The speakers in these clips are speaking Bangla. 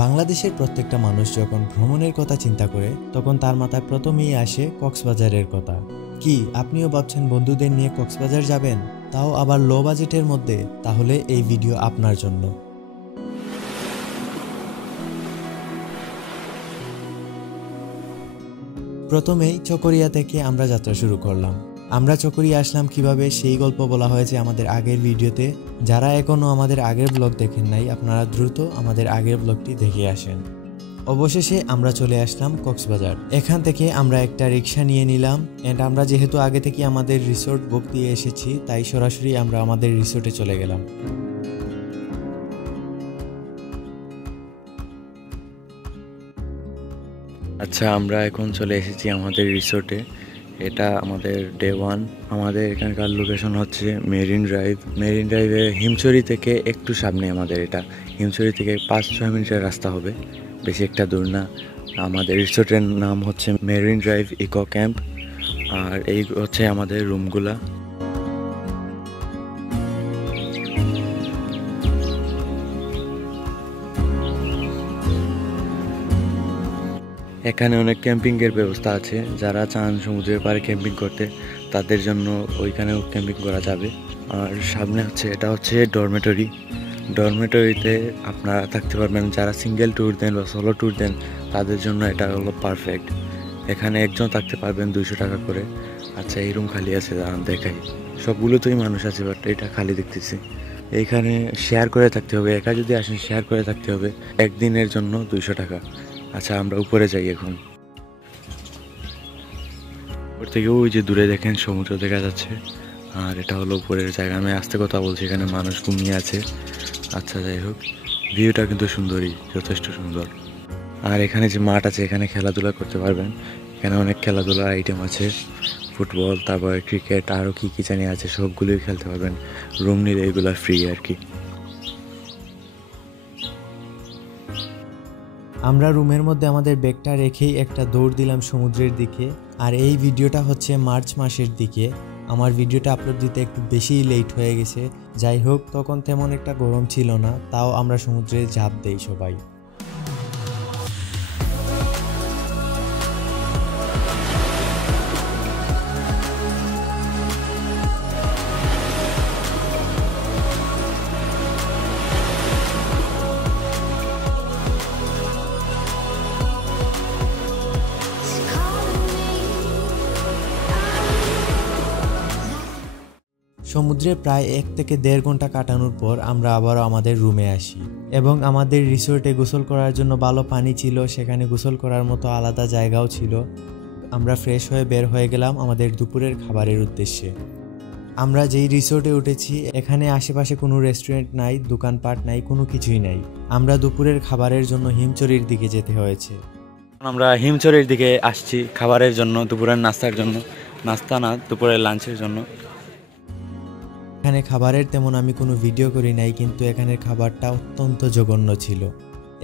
বাংলাদেশের প্রত্যেকটা মানুষ যখন ভ্রমণের কথা চিন্তা করে তখন তার মাথায় প্রথমেই আসে কক্সবাজারের কথা। কি আপনিও ভাবছেন বন্ধুদের নিয়ে কক্সবাজার যাবেন, তাও আবার লো বাজেটের মধ্যে? তাহলে এই ভিডিও আপনার জন্য। প্রথমেই চকরিয়া থেকে আমরা যাত্রা শুরু করলাম। আমরা চকরিয়া আসলাম কিভাবে সেই গল্প বলা হয়েছে আমাদের আগের ভিডিওতে। যারা এখনো আমাদের আগের ব্লগ দেখেন নাই, আপনারা দ্রুত আমাদের আগের ব্লগটি দেখে আসেন। অবশেষে আমরা চলে আসলাম কক্সবাজার। এখান থেকে আমরা একটা রিক্সা নিয়ে নিলাম এন্ড আমরা যেহেতু আগে থেকে আমাদের রিসোর্ট বুক দিয়ে এসেছি, তাই সরাসরি আমরা আমাদের রিসোর্টে চলে গেলাম। আচ্ছা, আমরা এখন চলে এসেছি আমাদের রিসোর্টে। এটা আমাদের ডে 1। আমাদের এখানকার লোকেশন হচ্ছে মেরিন ড্রাইভ। মেরিন ড্রাইভে হিমছড়ি থেকে একটু সামনে আমাদের এটা। হিমছড়ি থেকে 5-6 মিনিটের রাস্তা হবে, বেশি একটা দূর না। আমাদের রিসোর্টের নাম হচ্ছে মেরিন ড্রাইভ ইকো ক্যাম্প। আর এই হচ্ছে আমাদের রুমগুলা। এখানে অনেক ক্যাম্পিংয়ের ব্যবস্থা আছে। যারা চান সমুদ্রের পাড়ে ক্যাম্পিং করতে, তাদের জন্য ওইখানেও ক্যাম্পিং করা যাবে। আর সামনে হচ্ছে এটা হচ্ছে ডরমেটরি। ডরমেটরিতে আপনারা থাকতে পারবেন। যারা সিঙ্গেল ট্যুর দেন বা সোলো ট্যুর দেন, তাদের জন্য এটা হলো পারফেক্ট। এখানে একজন থাকতে পারবেন 200 টাকা করে। আচ্ছা, এই রুম খালি আছে, দাঁড়ান দেখাই। সবগুলোতেই মানুষ আছে, বাট এটা খালি দেখতেছি। এইখানে শেয়ার করে থাকতে হবে। একা যদি আসেন শেয়ার করে থাকতে হবে। একদিনের জন্য 200 টাকা। আচ্ছা, আমরা উপরে যাই এখন। উপর থেকে ওই যে দূরে দেখেন সমুদ্র দেখা যাচ্ছে। আর এটা হলো উপরের জায়গা। আমি আস্তে কথা বলছি, এখানে মানুষ ঘুমিয়ে আছে। আচ্ছা, যাই হোক, ভিউটা কিন্তু সুন্দরই, যথেষ্ট সুন্দর। আর এখানে যে মাঠ আছে, এখানে খেলাধুলা করতে পারবেন। এখানে অনেক খেলাধুলার আইটেম আছে, ফুটবল, তারপর ক্রিকেট, আরও কী কী জানি আছে, সবগুলোই খেলতে পারবেন। রুম নিলে এগুলো ফ্রি আর কি। আমরা রুমের মধ্যে আমাদের ব্যাগটা রেখেই একটা দৌড় দিলাম সমুদ্রের দিকে। আর এই ভিডিওটা হচ্ছে মার্চ মাসের দিকে। আমার ভিডিওটা আপলোড দিতে একটু বেশি লেট হয়ে গেছে। যাই হোক, তখন তেমন একটা গরম ছিল না, তাও আমরা সমুদ্রে ঝাঁপ দেই সবাই। সমুদ্রে প্রায় 1 থেকে 1.5 ঘন্টা কাটানোর পর আমরা আবারও আমাদের রুমে আসি এবং আমাদের রিসোর্টে গোসল করার জন্য ভালো পানি ছিল, সেখানে গোসল করার মতো আলাদা জায়গাও ছিল। আমরা ফ্রেশ হয়ে বের হয়ে গেলাম আমাদের দুপুরের খাবারের উদ্দেশ্যে। আমরা যেই রিসোর্টে উঠেছি, এখানে আশেপাশে কোনো রেস্টুরেন্ট নাই, দোকানপাট নাই, কোনো কিছুই নাই। আমরা দুপুরের খাবারের জন্য হিমছড়ির দিকে যেতে হয়েছে। আমরা হিমছড়ির দিকে আসছি খাবারের জন্য, দুপুরের নাস্তার জন্য। নাস্তা না, দুপুরের লাঞ্চের জন্য। এখানে খাবারের তেমন আমি কোনো ভিডিও করি নাই, কিন্তু এখানের খাবারটা অত্যন্ত জঘন্য ছিল।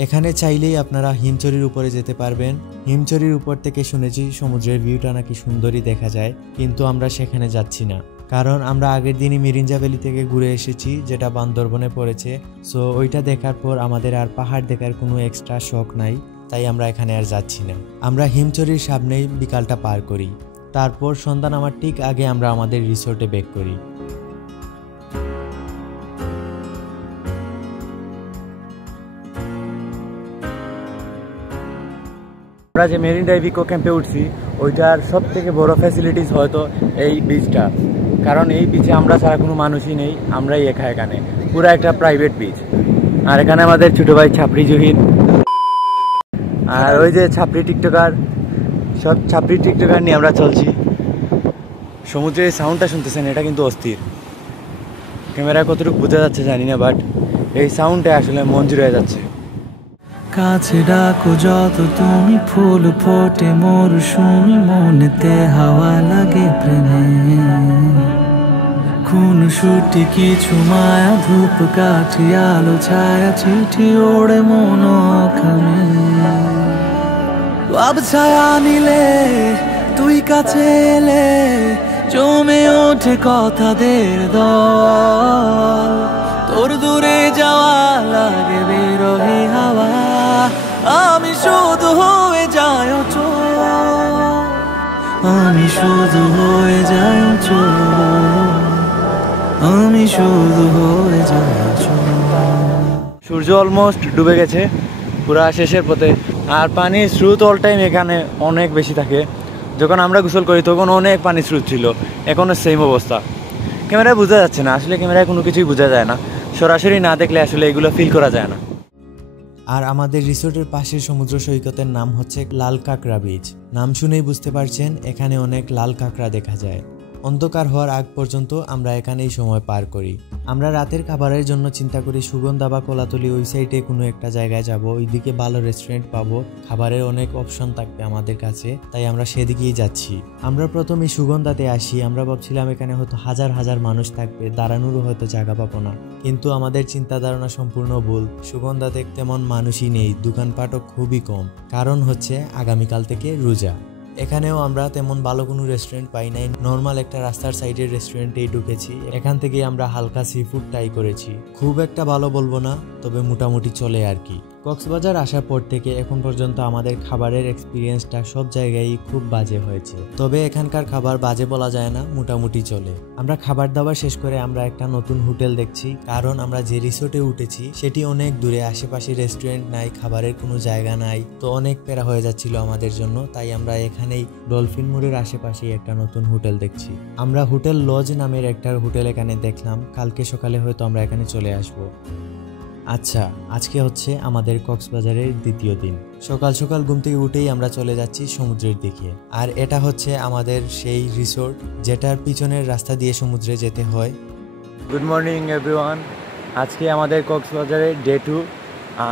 এখানে চাইলেই আপনারা হিমছড়ির উপরে যেতে পারবেন। হিমছড়ির উপর থেকে শুনেছি সমুদ্রের ভিউটা নাকি সুন্দরই দেখা যায়, কিন্তু আমরা সেখানে যাচ্ছি না, কারণ আমরা আগের দিনই মিরিঞ্জা ভ্যালি থেকে ঘুরে এসেছি, যেটা বান্দরবনে পড়েছে। সো ওইটা দেখার পর আমাদের আর পাহাড় দেখার কোনো এক্সট্রা শখ নাই, তাই আমরা এখানে আর যাচ্ছি না। আমরা হিমছড়ির সামনেই বিকালটা পার করি। তারপর সন্ধ্যা নামার ঠিক আগে আমরা আমাদের রিসোর্টে ব্যাক করি। আমরা যে মেরিন ড্রাইভ ইকো ক্যাম্পে উঠছি, ওইটার সব থেকে বড় ফ্যাসিলিটিস হয়তো এই বিচটা। কারণ এই বিচে আমরা ছাড়া কোনো মানুষই নেই, আমরাই একা এখানে। পুরো একটা প্রাইভেট বিচ। আর এখানে আমাদের ছোটো ভাই ছাপড়ি জহির, আর ওই যে ছাপড়ি টিকটকার, সব ছাপড়ি টিকটকার নিয়ে আমরা চলছি। সমুদ্রের সাউন্ডটা শুনতেছেন, এটা কিন্তু অস্থির। ক্যামেরায় কতটুকু বোঝা যাচ্ছে জানি না, বাট এই সাউন্ডটা আসলে মন জুড়ে যাচ্ছে। কাছে ডাকো যত তুমি, ফুল ফোটে মরশুমি, মনেতে হাওয়া লাগে প্রেমে। খুন ছুটি কিছু মায়া, ধূপ কাঠি আলো ছায়া, চিঠি ওড়ে মনোখানে। আব ছায়া নিলে তুই কাছে এলে, জমে ওঠে কথাদের দল। তোর দূরে যাওয়া লাগে বেরোহে হাওয়া, আমি শুধু হয়ে যাই অচল, আমি শুধু হয়ে যাই অচল, আমি শুধু হয়ে যাই অচল। সূর্য অলমোস্ট ডুবে গেছে, পুরা শেষের পথে। আর পানির স্রোত অল টাইম এখানে অনেক বেশি থাকে। যখন আমরা গোসল করি তখন অনেক পানির স্রোত ছিল, এখনও সেম অবস্থা। ক্যামেরায় বোঝা যাচ্ছে না, আসলে ক্যামেরায় কোনো কিছুই বোঝা যায় না, সরাসরি না দেখলে আসলে এগুলো ফিল করা যায় না। আর আমাদের রিসোর্টের পাশের সমুদ্র সৈকতের নাম হচ্ছে লাল কাঁকড়া বিচ। নাম শুনেই বুঝতে পারছেন এখানে অনেক লাল কাঁকড়া দেখা যায়। অন্ধকার হওয়ার আগ পর্যন্ত আমরা এখানেই সময় পার করি। আমরা রাতের খাবারের জন্য চিন্তা করি সুগন্ধা বা কলাতলি ওই সাইডে কোনো একটা জায়গায় যাব, ওইদিকে ভালো রেস্টুরেন্ট পাবো, খাবারের অনেক অপশন থাকবে আমাদের কাছে, তাই আমরা সেদিকেই যাচ্ছি। আমরা প্রথমে সুগন্ধাতে আসি, আমরা ভাবছিলাম এখানে হয়তো হাজার হাজার মানুষ থাকবে, দাঁড়ানোরও হয়তো জায়গা পাবো না, কিন্তু আমাদের চিন্তা ধারণা সম্পূর্ণ ভুল। সুগন্ধাতে তেমন মানুষই নেই, দোকানপাটও খুবই কম, কারণ হচ্ছে আগামীকাল থেকে রোজা। এখানেও আমরা তেমন ভালো কোনো রেস্টুরেন্ট পাই নাই, নর্মাল একটা রাস্তার সাইডের রেস্টুরেন্টেই ঢুকেছি। এখান থেকে আমরা হালকা সি ফুড ট্রাই করেছি, খুব একটা ভালো বলবো না, তবে মোটামুটি চলে আর কি। কক্সবাজার আসার পর থেকে এখন পর্যন্ত আমাদের খাবারের এক্সপিরিয়েন্সটা সব জায়গায় খুব বাজে হয়েছে, তবে এখানকার খাবার বাজে বলা যায় না, মোটামুটি চলে। আমরা খাবার দাবার শেষ করে আমরা একটা নতুন হোটেল দেখছি, কারণ আমরা যে রিসোর্টে উঠেছি সেটি অনেক দূরে, আশেপাশে রেস্টুরেন্ট নাই, খাবারের কোনো জায়গা নাই, তো অনেক প্যারা হয়ে যাচ্ছিল আমাদের জন্য, তাই আমরা এখানেই ডলফিন মোড়ের আশেপাশেই একটা নতুন হোটেল দেখছি। আমরা হোটেল লজ নামের একটা হোটেল এখানে দেখলাম, কালকে সকালে হয়তো আমরা এখানে চলে আসব। আচ্ছা, আজকে হচ্ছে আমাদের কক্সবাজারের দ্বিতীয় দিন। সকাল সকাল ঘুম থেকে উঠেই আমরা চলে যাচ্ছি সমুদ্রের দিকে। আর এটা হচ্ছে আমাদের সেই রিসোর্ট যেটার পিছনের রাস্তা দিয়ে সমুদ্রে যেতে হয়। গুড মর্নিং এভরিওয়ান, আজকে আমাদের কক্সবাজারের ডে 2।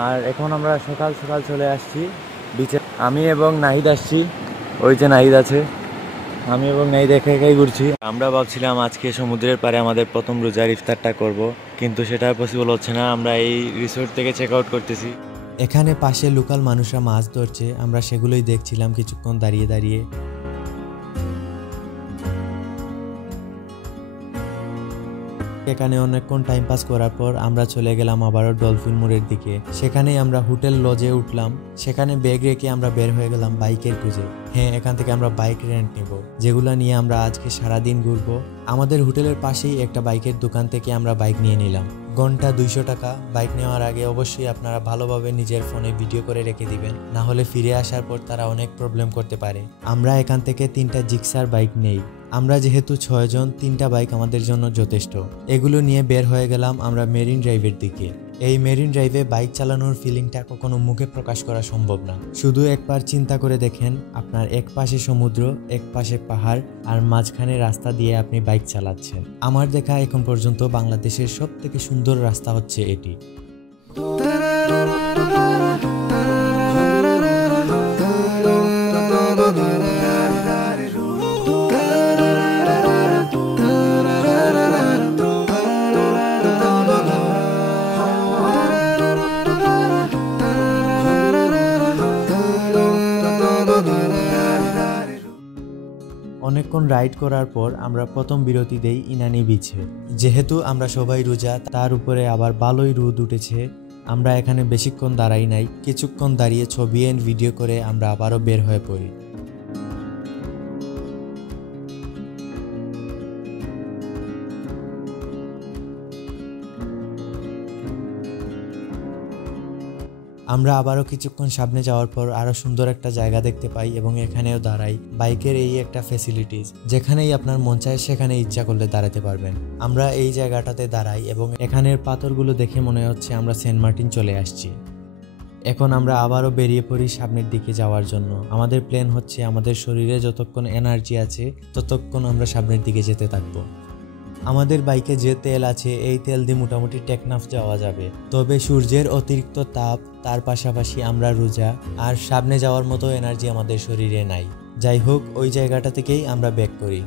আর এখন আমরা সকাল সকাল চলে আসছি বিচে। আমি এবং নাহিদ আসছি, ওই যে নাহিদ আছে, আমি এবং নাহিদ একা একাই ঘুরছি। আমরা ভাবছিলাম আজকে সমুদ্রের পাড়ে আমাদের প্রথম রোজার ইফতারটা করব, কিন্তু সেটা পসিবল হচ্ছে না। আমরা এই রিসোর্ট থেকে চেক আউট করতেছি। এখানে পাশে লোকাল মানুষরা মাছ ধরছে, আমরা সেগুলোই দেখছিলাম কিছুক্ষণ দাঁড়িয়ে দাঁড়িয়ে। এখানে অনেকক্ষণ টাইম পাস করার পর আমরা চলে গেলাম আবারও ডলফিন মোড়ের দিকে। সেখানেই আমরা হোটেল লজে উঠলাম, সেখানে ব্যাগ রেখে আমরা বের হয়ে গেলাম বাইকের খুঁজে। হ্যাঁ, এখান থেকে আমরা বাইক রেন্ট নেব, যেগুলো নিয়ে আমরা আজকে সারাদিন ঘুরবো। আমাদের হোটেলের পাশেই একটা বাইকের দোকান থেকে আমরা বাইক নিয়ে নিলাম, ঘন্টা 200 টাকা। বাইক নেওয়ার আগে অবশ্যই আপনারা ভালোভাবে নিজের ফোনে ভিডিও করে রেখে দিবেন, না হলে ফিরে আসার পর তারা অনেক প্রবলেম করতে পারে। আমরা এখান থেকে 3টা জিক্সার বাইক নেই, আমরা যেহেতু 6 জন, 3টা বাইক আমাদের জন্য যথেষ্ট। এগুলো নিয়ে বের হয়ে গেলাম আমরা মেরিন ড্রাইভের দিকে। এই মেরিন ড্রাইভে বাইক চালানোর ফিলিংটা কখনো মুখে প্রকাশ করা সম্ভব না। শুধু একবার চিন্তা করে দেখেন, আপনার এক পাশে সমুদ্র, এক পাশে পাহাড়, আর মাঝখানে রাস্তা দিয়ে আপনি বাইক চালাচ্ছেন। আমার দেখা এখন পর্যন্ত বাংলাদেশের সবথেকে সুন্দর রাস্তা হচ্ছে এটি। অনেকক্ষণ রাইড করার পর আমরা প্রথম বিরতি দেই ইনানি বিচে। যেহেতু আমরা সবাই রোজা, তার উপরে আবার ভালোই রোদ উঠেছে, আমরা এখানে বেশিক্ষণ দাঁড়াই নাই, কিছুক্ষণ দাঁড়িয়ে ছবি এন্ড ভিডিও করে আমরা আবারও বের হয়ে পড়ি। আমরা আবারও কিছুক্ষণ সামনে যাওয়ার পর আরো সুন্দর একটা জায়গা দেখতে পাই এবং এখানেও দাঁড়াই। বাইকের এই একটা ফ্যাসিলিটিস, যেখানেই আপনার মন চায় সেখানে ইচ্ছা করলে দাঁড়াতে পারবেন। আমরা এই জায়গাটাতে দাঁড়াই এবং এখানের পাথরগুলো দেখে মনে হচ্ছে আমরা সেন্ট মার্টিন চলে আসছি। এখন আমরা আবারও বেরিয়ে পড়ি সামনের দিকে যাওয়ার জন্য। আমাদের প্ল্যান হচ্ছে আমাদের শরীরে যতক্ষণ এনার্জি আছে ততক্ষণ আমরা সামনের দিকে যেতে থাকবো। আমাদের বাইকে যে তেল আছে এই তেল দিয়ে মোটামুটি টেকনাফ যাওয়া যাবে, তবে সূর্যের অতিরিক্ত তাপ, তার পাশাপাশি আমরা রোজা, আর সামনে যাওয়ার মতো এনার্জি আমাদের শরীরে নাই। যাই হোক, ওই জায়গাটা থেকেই আমরা ব্যাক করি।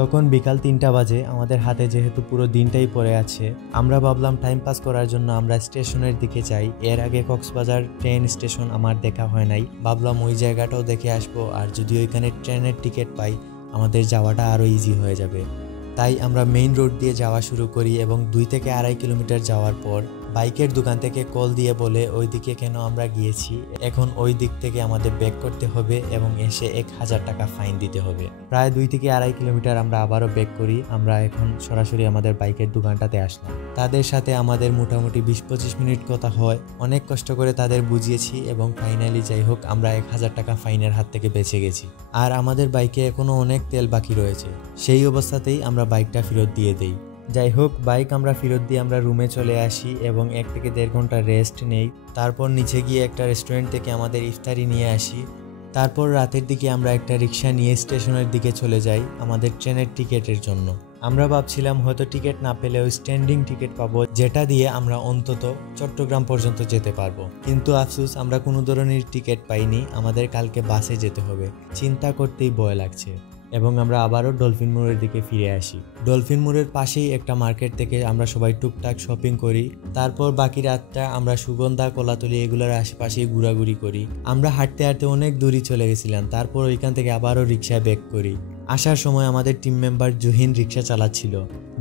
তখন বিকাল 3টা বাজে। আমাদের হাতে যেহেতু পুরো দিনটাই পড়ে আছে, আমরা ভাবলাম টাইম পাস করার জন্য আমরা স্টেশনের দিকে যাই। এর আগে কক্সবাজার ট্রেন স্টেশন আমার দেখা হয় নাই, ভাবলাম ওই জায়গাটাও দেখে আসবো, আর যদি ওইখানে ট্রেনের টিকিট পাই আমাদের যাওয়াটা আরও ইজি হয়ে যাবে। তাই আমরা মেইন রোড দিয়ে যাওয়া শুরু করি এবং 2 থেকে 2.5 কিলোমিটার যাওয়ার পর বাইকের দোকান থেকে কল দিয়ে বলে ওইদিকে কেন আমরা গিয়েছি, এখন ওই দিক থেকে আমাদের ব্যাক করতে হবে এবং এসে 1000 টাকা ফাইন দিতে হবে। প্রায় 2 থেকে 2.5 কিলোমিটার আমরা আবারও ব্যাক করি। আমরা এখন সরাসরি আমাদের বাইকের দোকানটাতে আসলাম। তাদের সাথে আমাদের মোটামুটি 20-25 মিনিট কথা হয়, অনেক কষ্ট করে তাদের বুঝিয়েছি এবং ফাইনালি যাই হোক আমরা 1000 টাকা ফাইনের হাত থেকে বেঁচে গেছি। আর আমাদের বাইকে এখনো অনেক তেল বাকি রয়েছে, সেই অবস্থাতেই আমরা বাইকটা ফেরত দিয়ে দেই। যাই হোক বাইক আমরা ফেরত দিয়ে আমরা রুমে চলে আসি এবং 1 থেকে 1.5 ঘন্টা রেস্ট নেই। তারপর নিচে গিয়ে একটা রেস্টুরেন্ট থেকে আমাদের ইফতারি নিয়ে আসি। তারপর রাতের দিকে আমরা একটা রিক্সা নিয়ে স্টেশনের দিকে চলে যাই আমাদের ট্রেনের টিকিটের জন্য। আমরা ভাবছিলাম হয়তো টিকিট না পেলেও স্ট্যান্ডিং টিকিট পাবো, যেটা দিয়ে আমরা অন্তত চট্টগ্রাম পর্যন্ত যেতে পারবো। কিন্তু আফসোস আমরা কোনো ধরনের টিকিট পাইনি, আমাদের কালকে বাসে যেতে হবে। চিন্তা করতেই ভয় লাগছে এবং আমরা আবারও ডলফিন মোড়ের দিকে ফিরে আসি। ডলফিন মোড়ের পাশেই একটা মার্কেট থেকে আমরা সবাই টুকটাক শপিং করি। তারপর বাকি রাতটা আমরা সুগন্ধা, কলাতলি এগুলোর আশেপাশেই ঘোরাঘুরি করি। আমরা হাঁটতে হাঁটতে অনেক দূরই চলে গেছিলাম। তারপর ওইখান থেকে আবারও রিক্সায় ব্যাক করি। আসার সময় আমাদের টিম মেম্বার জহিন রিক্সা চালাচ্ছিল।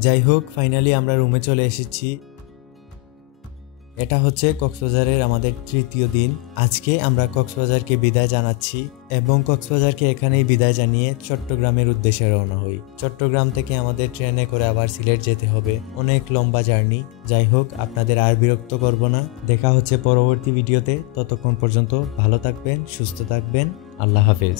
যাই হোক ফাইনালি আমরা রুমে চলে এসেছি। এটা হচ্ছে কক্সবাজারের আমাদের 3য় দিন। আজকে আমরা কক্সবাজারকে বিদায় জানাচ্ছি এবং কক্সবাজারকে এখানেই বিদায় জানিয়ে চট্টগ্রামের উদ্দেশ্যে রওনা হই। চট্টগ্রাম থেকে আমাদের ট্রেনে করে আবার সিলেট যেতে হবে, অনেক লম্বা জার্নি। যাই হোক আপনাদের আর বিরক্ত করব না, দেখা হচ্ছে পরবর্তী ভিডিওতে। ততক্ষণ পর্যন্ত ভালো থাকবেন, সুস্থ থাকবেন, আল্লাহ হাফেজ।